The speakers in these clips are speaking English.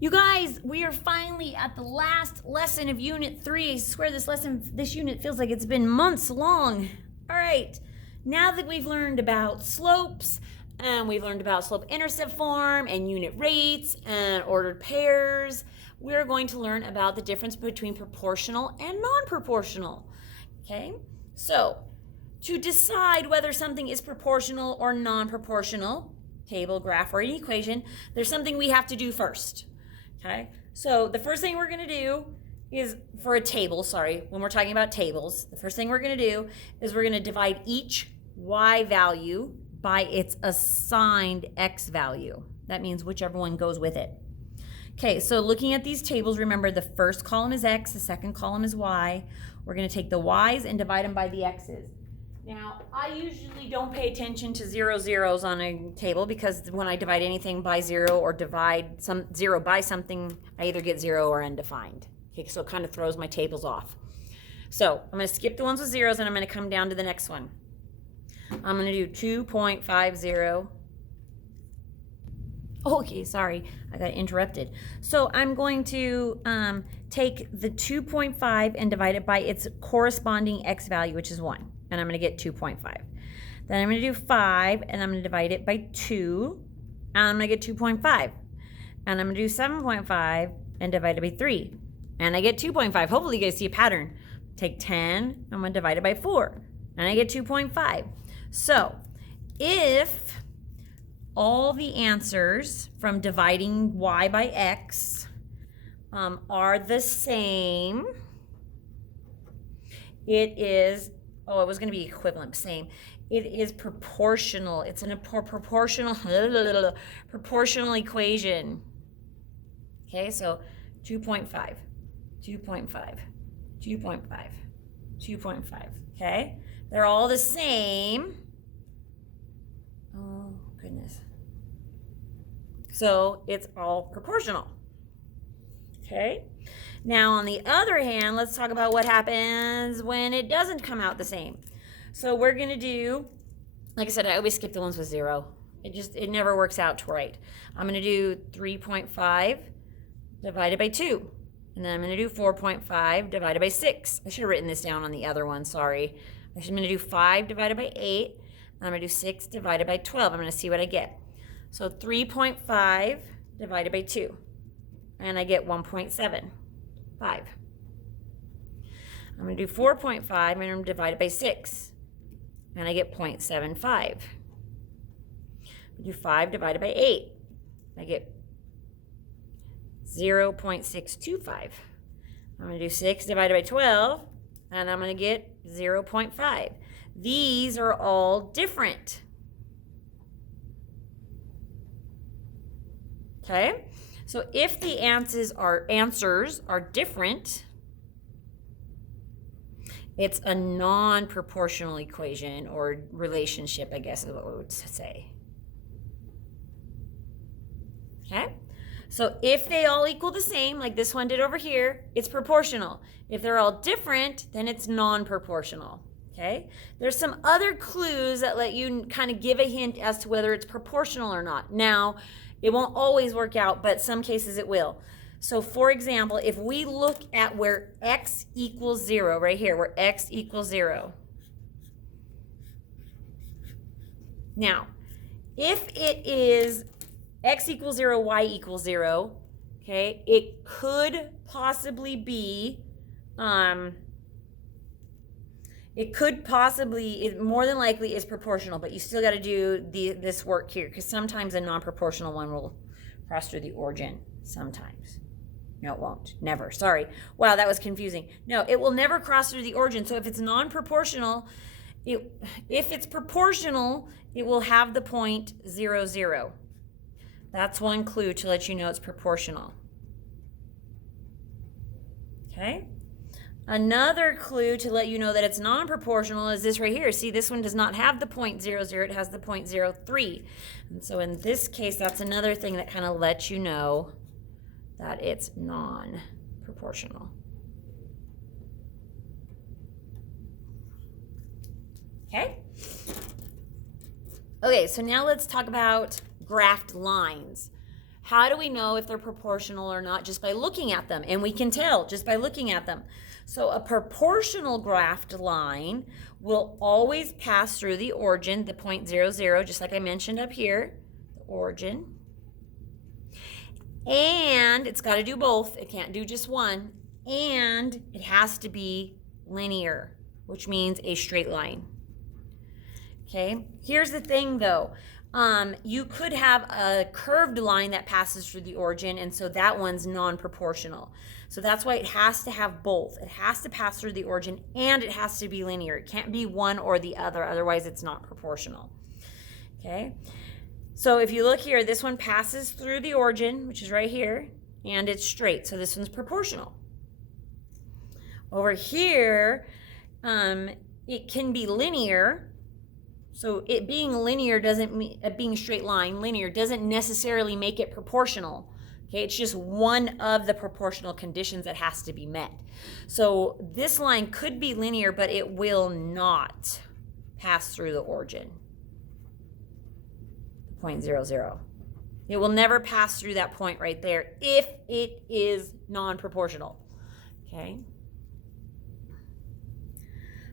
You guys, we are finally at the last lesson of Unit 3. I swear this unit feels like it's been months long. All right, now that we've learned about slopes, and we've learned about slope-intercept form and unit rates and ordered pairs, we're going to learn about the difference between proportional and non-proportional. Okay, so to decide whether something is proportional or non-proportional, table, graph, or an equation, there's something we have to do first. Okay, so the first thing we're going to do is for a table, when we're talking about tables, the first thing we're going to do is we're going to divide each y value by its assigned x value. That means whichever one goes with it. Okay, so looking at these tables, remember the first column is x, the second column is y. We're going to take the y's and divide them by the x's. Now, I usually don't pay attention to zeros on a table because when I divide anything by zero or divide some zero by something, I either get zero or undefined. Okay, so it kind of throws my tables off. So I'm going to skip the ones with zeros and I'm going to come down to the next one. I'm going to do 2.50. Okay, sorry, I got interrupted. So I'm going to take the 2.5 and divide it by its corresponding x value, which is 1. And I'm going to get 2.5. Then I'm going to do 5, and I'm going to divide it by 2, and I'm going to get 2.5. And I'm going to do 7.5 and divide it by 3, and I get 2.5. Hopefully you guys see a pattern. Take 10, I'm going to divide it by 4, and I get 2.5. So if all the answers from dividing y by x are the same, it is, it was going to be equivalent, same. It is proportional. It's a proportional equation. Okay, so 2.5, 2.5, 2.5, 2.5. Okay, they're all the same. Oh, goodness. So it's all proportional. Okay. Now, on the other hand, let's talk about what happens when it doesn't come out the same. So we're going to do, like I said, I always skip the ones with zero. It never works out right. I'm going to do 3.5 divided by 2. And then I'm going to do 4.5 divided by 6. I should have written this down on the other one, sorry. I'm going to do 5 divided by 8. And I'm going to do 6 divided by 12. I'm going to see what I get. So 3.5 divided by 2. And I get 1.7. 5. I'm going to do 4.5 and I'm going to divide it by 6. And I get 0.75. Do 5 divided by 8. I get 0.625. I'm going to do 6 divided by 12. And I'm going to get 0.5. These are all different. Okay? So if the answers are different, it's a non-proportional equation or relationship, I guess is what we would say. Okay? So if they all equal the same, like this one did over here, it's proportional. If they're all different, then it's non-proportional. Okay? There's some other clues that let you kind of give a hint as to whether it's proportional or not. Now, it won't always work out, but some cases it will. So for example, if we look at where x equals 0, right here, where x equals 0. Now, if it is x equals 0, y equals 0, okay, it could possibly be, it more than likely is proportional, but you still got to do this work here because sometimes a non-proportional one will cross through the origin. Sometimes. No, it won't. Never. Sorry. Wow, that was confusing. No, it will never cross through the origin. So if it's non-proportional, if it's proportional, it will have the point 0, 0. That's one clue to let you know it's proportional. Okay? Another clue to let you know that it's non-proportional is this right here. See, this one does not have the point 0, 0. It has the point 0.03. And so in this case, that's another thing that kind of lets you know that it's non-proportional. Okay? Okay, so now let's talk about graphed lines. How do we know if they're proportional or not? Just by looking at them, and we can tell just by looking at them. So a proportional graphed line will always pass through the origin, the point 0, 0, just like I mentioned up here, the origin. And it's got to do both. It can't do just one. And it has to be linear, which means a straight line. Okay, here's the thing though. You could have a curved line that passes through the origin, and so that one's non-proportional. So that's why it has to have both. It has to pass through the origin and it has to be linear. It can't be one or the other, otherwise it's not proportional. Okay, so if you look here, this one passes through the origin, which is right here, and it's straight, so this one's proportional. Over here, it can be linear. So it being linear doesn't mean, being a straight line, linear doesn't necessarily make it proportional. Okay, it's just one of the proportional conditions that has to be met. So this line could be linear, but it will not pass through the origin. Point 0, 0. It will never pass through that point right there if it is non-proportional. Okay.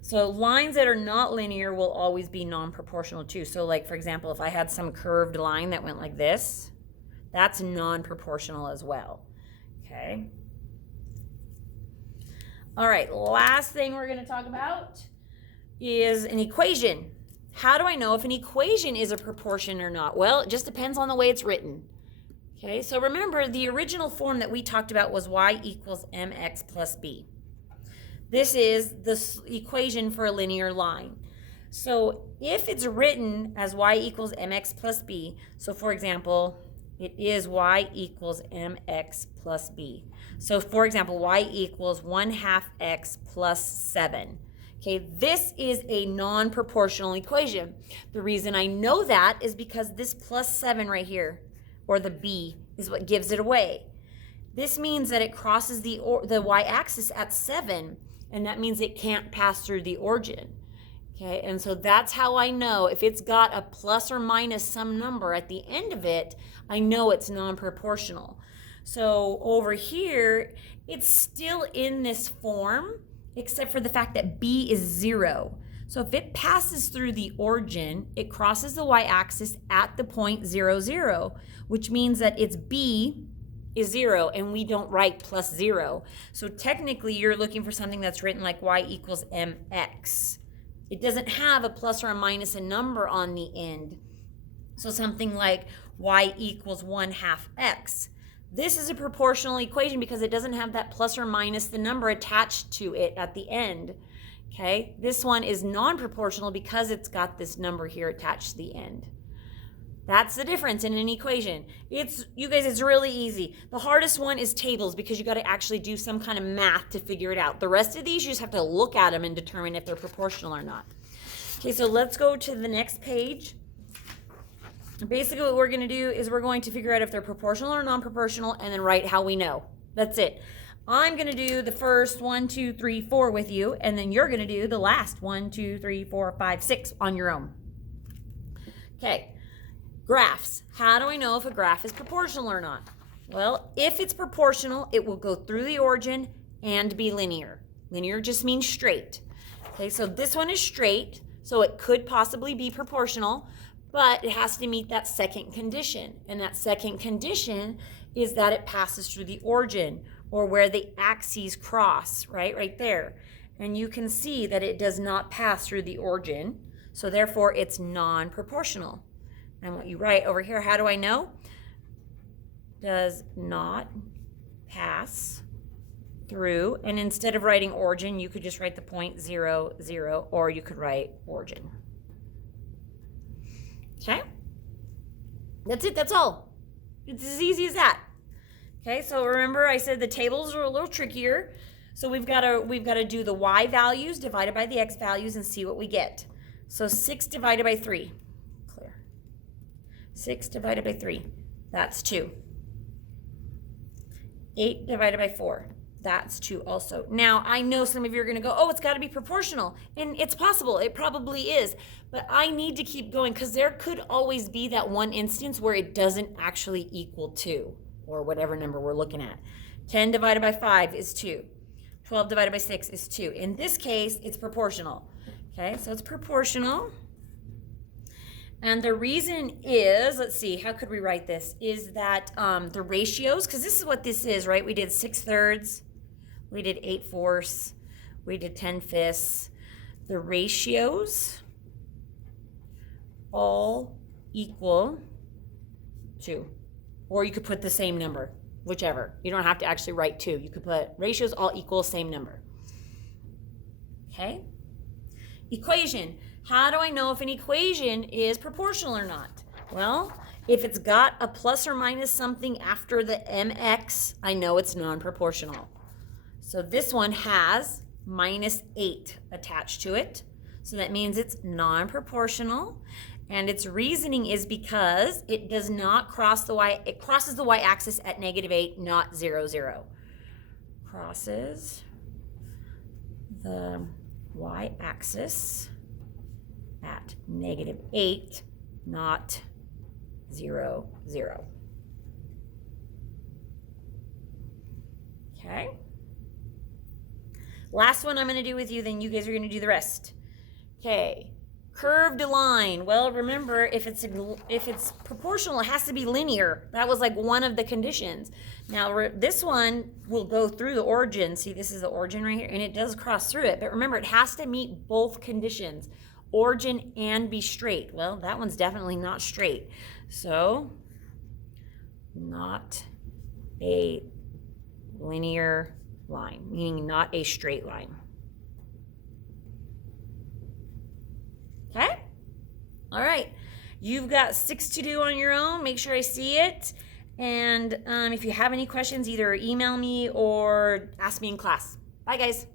So lines that are not linear will always be non-proportional too. So like, for example, if I had some curved line that went like this, that's non-proportional as well. Okay. All right, last thing we're going to talk about is an equation. How do I know if an equation is a proportion or not? Well, it just depends on the way it's written. Okay, so remember the original form that we talked about was y equals mx plus b. This is the equation for a linear line. So if it's written as y equals mx plus b, so for example, it is y equals mx plus b. So for example, y equals 1/2 x plus 7. Okay, this is a non-proportional equation. The reason I know that is because this plus 7 right here, or the b, is what gives it away. This means that it crosses the y-axis at 7, and that means it can't pass through the origin. Okay, and so that's how I know if it's got a plus or minus some number at the end of it, I know it's non-proportional. So over here, it's still in this form, except for the fact that b is 0. So if it passes through the origin, it crosses the y-axis at the point 0, 0, which means that its b is 0, and we don't write plus 0. So technically, you're looking for something that's written like y equals mx. It doesn't have a plus or a minus a number on the end. So something like y equals 1/2 x. This is a proportional equation because it doesn't have that plus or minus the number attached to it at the end. Okay, this one is non-proportional because it's got this number here attached to the end. That's the difference in an equation. You guys, it's really easy. The hardest one is tables because you got to actually do some kind of math to figure it out. The rest of these, you just have to look at them and determine if they're proportional or not. Okay, so let's go to the next page. Basically, what we're going to do is we're going to figure out if they're proportional or non-proportional and then write how we know. That's it. I'm going to do the first 1, 2, 3, 4 with you, and then you're going to do the last 1, 2, 3, 4, 5, 6 on your own. Okay. Graphs. How do I know if a graph is proportional or not? Well, if it's proportional, it will go through the origin and be linear. Linear just means straight. Okay, so this one is straight, so it could possibly be proportional, but it has to meet that second condition. And that second condition is that it passes through the origin or where the axes cross, right there. And you can see that it does not pass through the origin, so therefore it's non-proportional. And what you write over here, how do I know? Does not pass through. And instead of writing origin, you could just write the point 0, 0, or you could write origin. Okay? That's it, that's all. It's as easy as that. Okay, so remember I said the tables are a little trickier. So we've got to do the y values divided by the x values and see what we get. So 6 divided by 3. 6 divided by 3, that's 2. 8 divided by 4, That's 2 also. Now, I know some of you are going to go, oh, it's got to be proportional. And it's possible. It probably is. But I need to keep going because there could always be that one instance where it doesn't actually equal 2 or whatever number we're looking at. 10 divided by 5 is 2. 12 divided by 6 is 2. In this case, it's proportional. Okay, so it's proportional. And the reason is, let's see, how could we write this? Is that the ratios, because this is what this is, right? We did 6/3, we did 8/4, we did 10/5. The ratios all equal 2. Or you could put the same number, whichever. You don't have to actually write 2. You could put ratios all equal same number. Okay? Equation. How do I know if an equation is proportional or not? Well, if it's got a plus or minus something after the mx, I know it's non-proportional. So this one has -8 attached to it. So that means it's non-proportional. And its reasoning is because it does not cross the y, it crosses the y-axis at -8, not 0, 0. Crosses the y-axis at -8, not 0, 0. Okay. Last one I'm going to do with you, then you guys are going to do the rest. Okay. Curved line. Well, remember, if it's proportional, it has to be linear. That was like one of the conditions. Now, this one will go through the origin. See, this is the origin right here, and it does cross through it. But remember, it has to meet both conditions, origin and be straight. Well, that one's definitely not straight. So, not a linear line, meaning not a straight line. Okay? All right. You've got 6 to do on your own. Make sure I see it. And if you have any questions, either email me or ask me in class. Bye, guys.